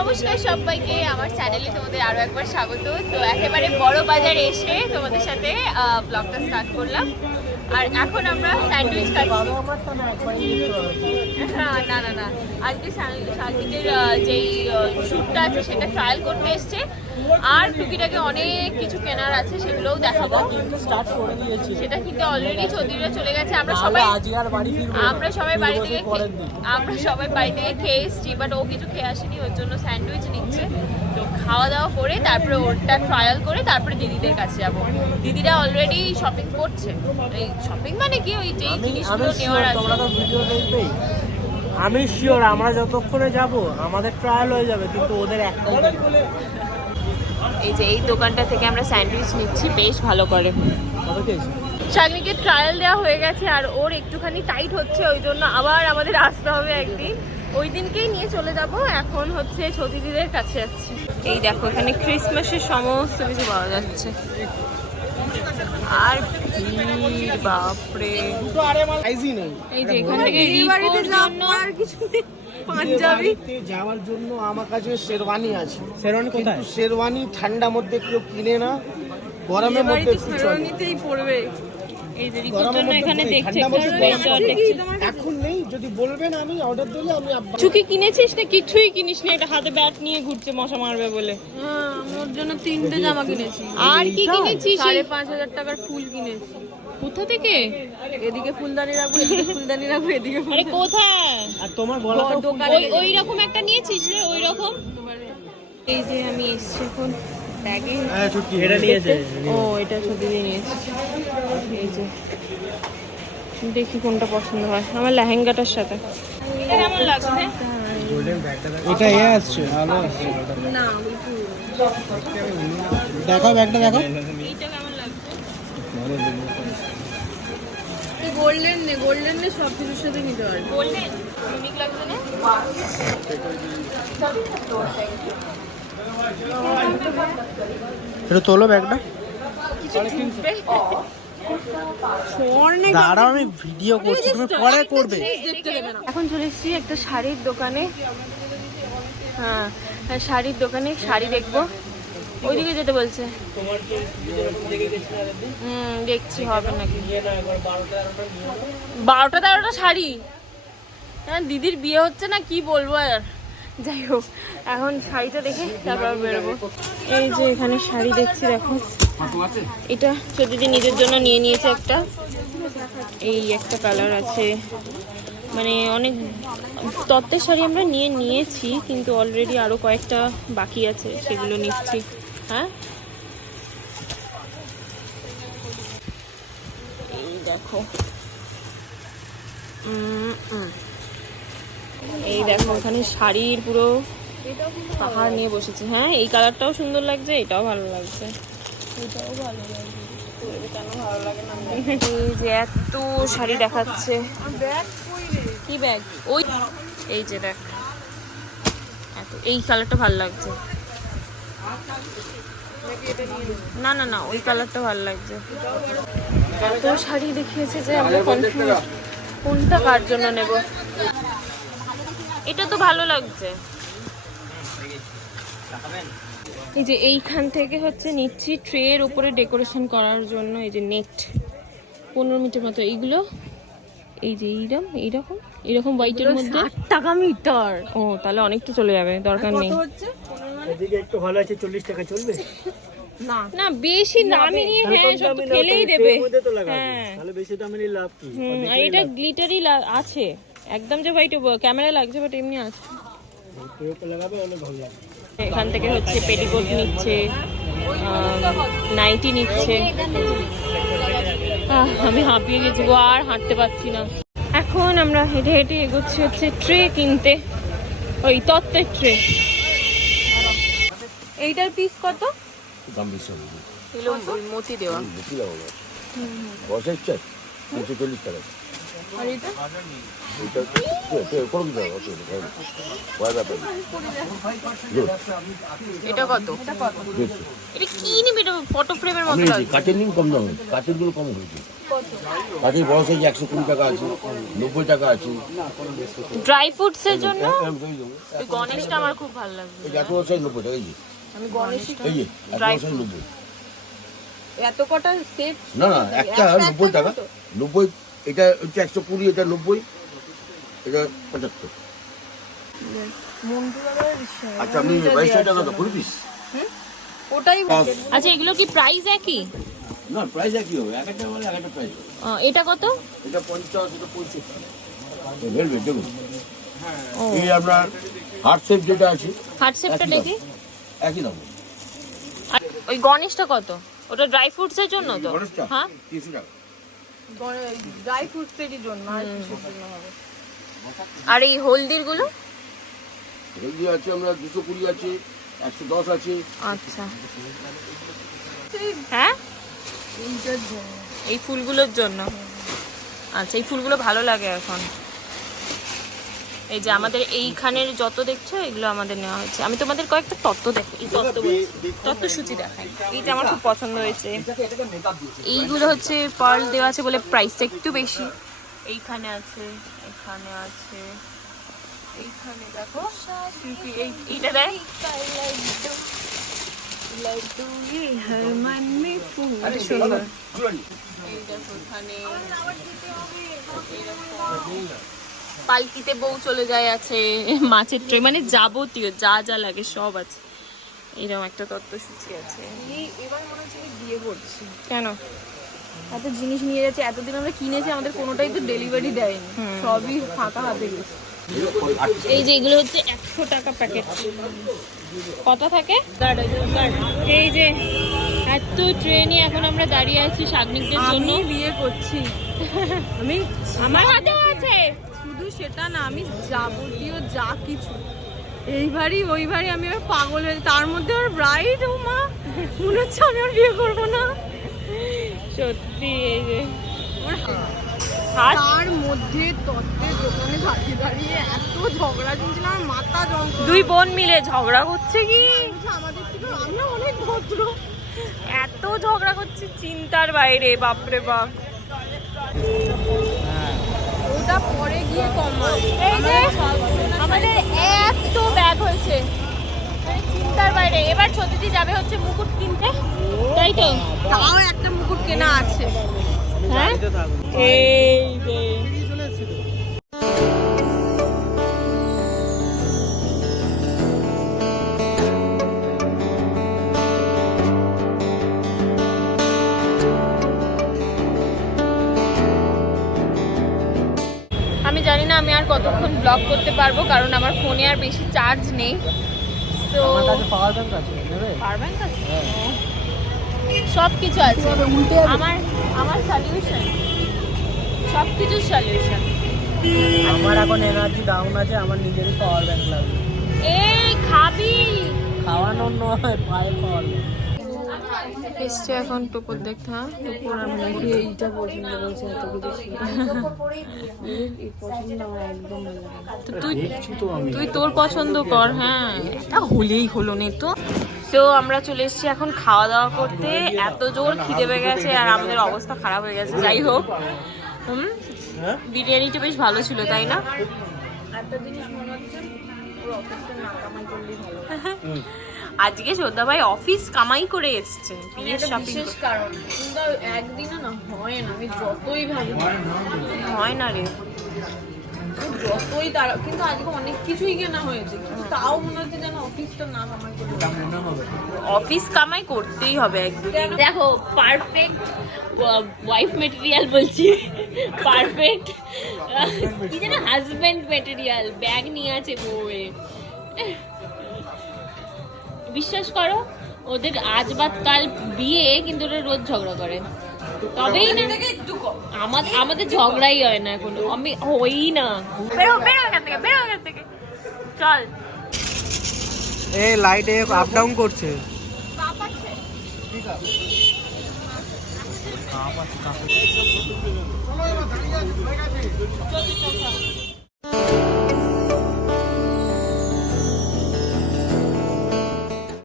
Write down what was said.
নমস্কার সবাইকে আমার চ্যানেলে তোমাদের আরও একবার স্বাগত। তো একেবারে বড় বাজার এসে তোমাদের সাথে ব্লগটা স্টার্ট করলাম। আর এখন আমরা স্যান্ডউইচ খাচ্ছি। হ্যাঁ, না না না। আজকে সার্কিটের যেই শ্যুটটা আছে সেটা ট্রায়াল করতে এসছে। আর টুকিটাকে অনেক কিছু কেনার আছে সেগুলোও দেখাবো। কিন্তু স্টার্ট করে দিয়েছি সেটা কিন্তু অলরেডি চৌধুরীরা চলে গেছে। আমরা সবাই। আমরা সবাই বাড়ি থেকে। আমরা সবাই বাড়ি থেকে খেয়ে এসেছি বাট ও কিছু খেয়ে আসেনি ওর জন্য স্যান্ডউইচ নিচ্ছে। খাওয়া দাওয়া করে তারপরে ওরটা ট্রায়াল করে তারপরে দিদিদের কাছে যাব। দিদিরা অলরেডি শপিং করছে। এই শপিং মানে কি? ওই যেই জিনিসগুলো নেওয়ার তোমরা তো আছে ভিডিও দেখবেই। আমি শিওর আমরা যতক্ষণে যাব আমাদের ট্রায়াল হয়ে যাবে কিন্তু ওদের একটা এই যে এই দোকানটা থেকে আমরা স্যান্ডউইচ নিচ্ছি বেশ ভালো করে। শাগনিকে ট্রায়াল দেওয়া হয়ে গেছে আর ওর একটুখানি টাইট হচ্ছে ওই জন্য আবার আমাদের আসতে হবে একদিন। ওই দিনকেই নিয়ে চলে যাব। এখন হচ্ছে সতীদিদের কাছে যাচ্ছি। এই দেখো এখানে ক্রিসমাসের সমস্ত কিছু পাওয়া যাচ্ছে। আর ভিড় বাপরে। সাইজই এই যে এখান থেকে রিপোর জন্য পাঞ্জাবি। যাওয়ার জন্য আমার কাছে শেরওয়ানি আছে। শেরওয়ানি কিন্তু শেরওয়ানি ঠান্ডা মধ্যে কেউ কিনে না গরমের মধ্যে শেরওয়ানিতেই পড়বে। এই যে রিপোর জন্য এখানে দেখছে ঠান্ডা মধ্যে Express গরম দেখছে। এখন নেই যদি বলবেন আমি অর্ডার দিলে আমি আব্বা- কিনেছিস না? কিছুই কিনিস না এটা হাতে ব্যাট নিয়ে ঘুরছে মশা মারবে বলে। ওর জন্য তিনটে জামা কিনেছি। আর কি কিনেছিস? সাড়ে পাঁচ হাজার টাকার ফুল কিনেছি। কোথা থেকে? এদিকে ফুলদানি রাখব এদিকে ফুলদানি রাখব এদিকে আরে কোথায়? আর তোমার গলা দোকানে ওই ওই রকম একটা নিয়েছিস রে ওই রকম? এই যে আমি এসছি এখন। ব্যাগে এটা নিয়েছে? ও এটা ছবি দিয়ে নিয়েছি। এই যে। দেখি কোনটা পছন্দ হয়। আমার লেহেঙ্গাটার সাথে। এটা কেমন লাগছে? এটা এ আসছে ভালো আসছে। না দেখো ব্যাগটা দেখো এইটা কেমন লাগছে? গোল্ডেন নে গোল্ডেন নে সব কিছুর সাথে নিতে পারবে। ইউনিক না? এটা তোলো ব্যাগটা। দাঁড়াও, আমি ভিডিও করছি, তুমি পরে করবে। এখন চলে এসেছি একটা শাড়ির দোকানে। হ্যাঁ শাড়ির দোকানে শাড়ি দেখব। ওইদিকে যেতে বলছে। হুম, দেখছি, হবে নাকি। বারোটা তেরোটা শাড়ি। হ্যাঁ দিদির বিয়ে হচ্ছে না, কি বলব আর? যাই হোক এখন শাড়িটা দেখে তারপর বেরোবো। এই যে এখানে শাড়ি দেখছি, দেখো। এটা দিদি নিজের জন্য নিয়ে নিয়েছে একটা। এই একটা কালার আছে। মানে অনেক তত্ত্বের শাড়ি আমরা নিয়ে নিয়েছি, কিন্তু অলরেডি আরও কয়েকটা বাকি আছে, সেগুলো নিচ্ছি। হ্যাঁ? এই দেখো। উম। এই দেখো ওখানে শাড়ির পুরো পাহাড় নিয়ে বসেছে। হ্যাঁ এই কালারটাও সুন্দর লাগছে এটাও ভালো লাগছে। এটাও ভালো লাগছে। এই যে এত শাড়ি দেখাচ্ছে। কি ব্যাগ? ওই এই যে দেখ। এত এই কালারটা ভালো লাগছে। না না না ওই কালারটা ভালো লাগছে। এত শাড়ি দেখিয়েছে যে আমরা কনফিউজ কোনটা কার জন্য নেব? এটা তো ভালো লাগছে। এই যে এইখান থেকে হচ্ছে নিচ্ছি ট্রের উপরে ডেকোরেশন করার জন্য এই যে নেট পনেরো মিটার মতো এইগুলো। এই যে এইরকম এইরকম এরকম হোয়াইটের মধ্যে। আট টাকা মিটার ও তাহলে অনেকটা চলে যাবে দরকার নেই। এদিকে একটু ভালো আছে চল্লিশ টাকা চলবে? না। না বেশি দামি। নিয়ে হ্যাঁ সব ফেলেই দেবে। হ্যাঁ। তাহলে বেশি দামে নিয়ে লাভ কি? আর এটা গ্লিটারই আছে। একদম যে হোয়াইট ক্যামেরা লাগছে বাট এমনি আছে। এখান থেকে হচ্ছে পেটিকোট নিচ্ছে নাইটি নিচ্ছে। আমি হাঁপিয়ে গেছি গো আর হাঁটতে পারছি না। এখন আমরা হেঁটে হেঁটে এগোচ্ছি হচ্ছে ট্রে কিনতে ওই তত্ত্বের ট্রে। এইটার পিস কত? মতি দেওয়া। টাকা। আর এটা? এটা কত? এটা কি নিবি? এটা ফটো ফ্রেমের মতো লাগছে। কাঠের নিম কম দাম কাঠেরগুলো কম হয়েছে। কাঠের বড় সাইজ একশো কুড়ি টাকা আছে নব্বই টাকা আছে। ড্রাই ফ্রুটস এর জন্য? এই গণেশটা আমার খুব ভালো লাগছে। এই সাইজ নব্বই টাকা এই যে। আমি গণেশই এই যে এত Dry সাইজ নব্বই। এত কটা সেট না না একটা নব্বই টাকা। নব্বই এটা হচ্ছে একশো কুড়ি এটা নব্বই এটা পঁচাত্তর। আচ্ছা আপনি বাইশ টাকা তো কুড়ি পিস ওটাই আচ্ছা এগুলো কি প্রাইস একই? না প্রাইস একই হবে। এক একটা বলে এক একটা প্রাইস এটা কত? এটা পঞ্চাশ এটা পঁয়ষট্টি। ভেলভেট দেখুন। এই আপনার হার্ট শেপ যেটা আছে হার্ট শেপটা। দেখি। একই দাম। ওই গণেশটা কত? ওটা ড্রাই ফ্রুটস এর জন্য তো? গণেশটা? হ্যাঁ? তিনশো টাকা। ড্রাই ফ্রুটসেরই জন্য আর কিসের জন্য হবে। আর এই হলদিরগুলো? হলদি আছে আমরা দুশো কুড়ি আছে একশো দশ আছে। আচ্ছা। হ্যাঁ? এই ফুলগুলোর জন্য। আচ্ছা এই ফুলগুলো ভালো লাগে এখন। এই যে আমাদের এইখানের যত দেখছ এগুলো আমাদের নেওয়া হয়েছে। আমি তোমাদের কয়েকটা তত্ত্ব দেখো এই তত্ত্ব। তত্ত্বসূচি দেখাই। এইটা আমার খুব পছন্দ হয়েছে। এইগুলো হচ্ছে পার্ল দেওয়া আছে বলে প্রাইসটা একটু বেশি। এইখানে আছে এখানে আছে এইখানে দেখো। এইটা দেখ। এই দেখো এখানে। পালকিতে বউ চলে যায় আছে মাছের ট্রে মানে যাবতীয় যা যা লাগে সব আছে। এরকম একটা তত্ত্বসূচি আছে। এই এবার মনে হচ্ছে বিয়ে করছি। কেন? এত জিনিস নিয়ে যাচ্ছে এতদিন আমরা কিনেছি আমাদের কোনোটাই তো ডেলিভারি দেয়নি। সবই ফাঁকা হাতে গেছে। এই যে এগুলো হচ্ছে একশো টাকা প্যাকেট কত থাকে? এই যে এত ট্রেনে এখন আমরা দাঁড়িয়ে আছি শাগনিকদের জন্য। বিয়ে করছি। আমি আমার শুধু সেটা না আমি যাবতীয় যা কিছু। এইবারই ওইবারই আমি পাগল হয়ে তার মধ্যে ওর ব্রাইড ও মা। মনে হচ্ছে আমি আর বিয়ে করব না। সত্যি এই যে। তার মধ্যে তত্ত্বের দোকানে দাঁড়িয়ে দাঁড়িয়ে এত ঝগড়া চলছিল আমার মাথা যন্ত্রণা। দুই বোন মিলে ঝগড়া করছে কি? আমাদের থেকে আমরা অনেক ভদ্র। এত ঝগড়া করছে চিন্তার বাইরে বাপরে বাপ। ওটা পরে গিয়ে কমায় এই যে আমাদের এত ব্যাগ হয়েছে। মানে চিন্তার বাইরে। এবার সত্যি যাবে হচ্ছে মুকুট কিনতে। তাই তো? তাও একটা মুকুট কেনা আছে। হ্যাঁ? ব্লগ করতে পারব কারণ আমার ফোনে আর বেশি চার্জ নেই। তো পাওয়ার ব্যাংক আছে পাওয়ার ব্যাংক আছে? সব কিছু আছে। আমার আমার সলিউশন সব কিছু সলিউশন আমার এখন এনার্জি ডাউন আছে আমার নিজেরই পাওয়ার ব্যাংক লাগবে। এই খাবি। খাওয়ানোর নয় পায়ে পাওয়ার ব্যাংক এসছে এখন টুকুর দেখতে হ্যাঁ টুকুর আমি নাকি এইটা পছন্দ বলছে এত কিছু পছন্দ আমার একদম তুই তুই তোর পছন্দ কর হ্যাঁ। এটা হলেই হলো নে তো। তো আমরা চলে এসেছি এখন খাওয়া দাওয়া করতে। এত জোর খিদে পেয়ে গেছে আর আমাদের অবস্থা খারাপ হয়ে গেছে যাই হোক। হুম? বিরিয়ানিটা বেশ ভালো ছিল তাই না? একটা জিনিস মনে হচ্ছে ওর অফিসে না কামাই করলেই ভালো। আজকে শ্রদ্ধা ভাই অফিস কামাই করে এসছে বিয়ের এটা শপিং বিশেষ কারণ। কিন্তু একদিনও না হয় না আমি যতই ভাবি। হয় না রে। যতই তারা কিন্তু আজকে অনেক কিছুই কেনা হয়েছে কিন্তু তাও মনে হচ্ছে যেন অফিসটা না কামাই করলে অফিস কামাই করতেই হবে একদিন। দেখো পারফেক্ট ওয়াইফ মেটেরিয়াল বলছি। পারফেক্ট কি যেন হাজবেন্ড মেটেরিয়াল ব্যাগ নিয়ে আছে বউয়ে বিশ্বাস করো ওদের আজ বাদ কাল বিয়ে কিন্তু ওরা রোজ ঝগড়া করে। তবেই না আমাদের আমাদের ঝগড়াই হয় না এখন। আমি হই না। বেরো বেরো এখান থেকে বেরো এখান থেকে। চল। এ লাইট আপ ডাউন করছে। কাপ আছে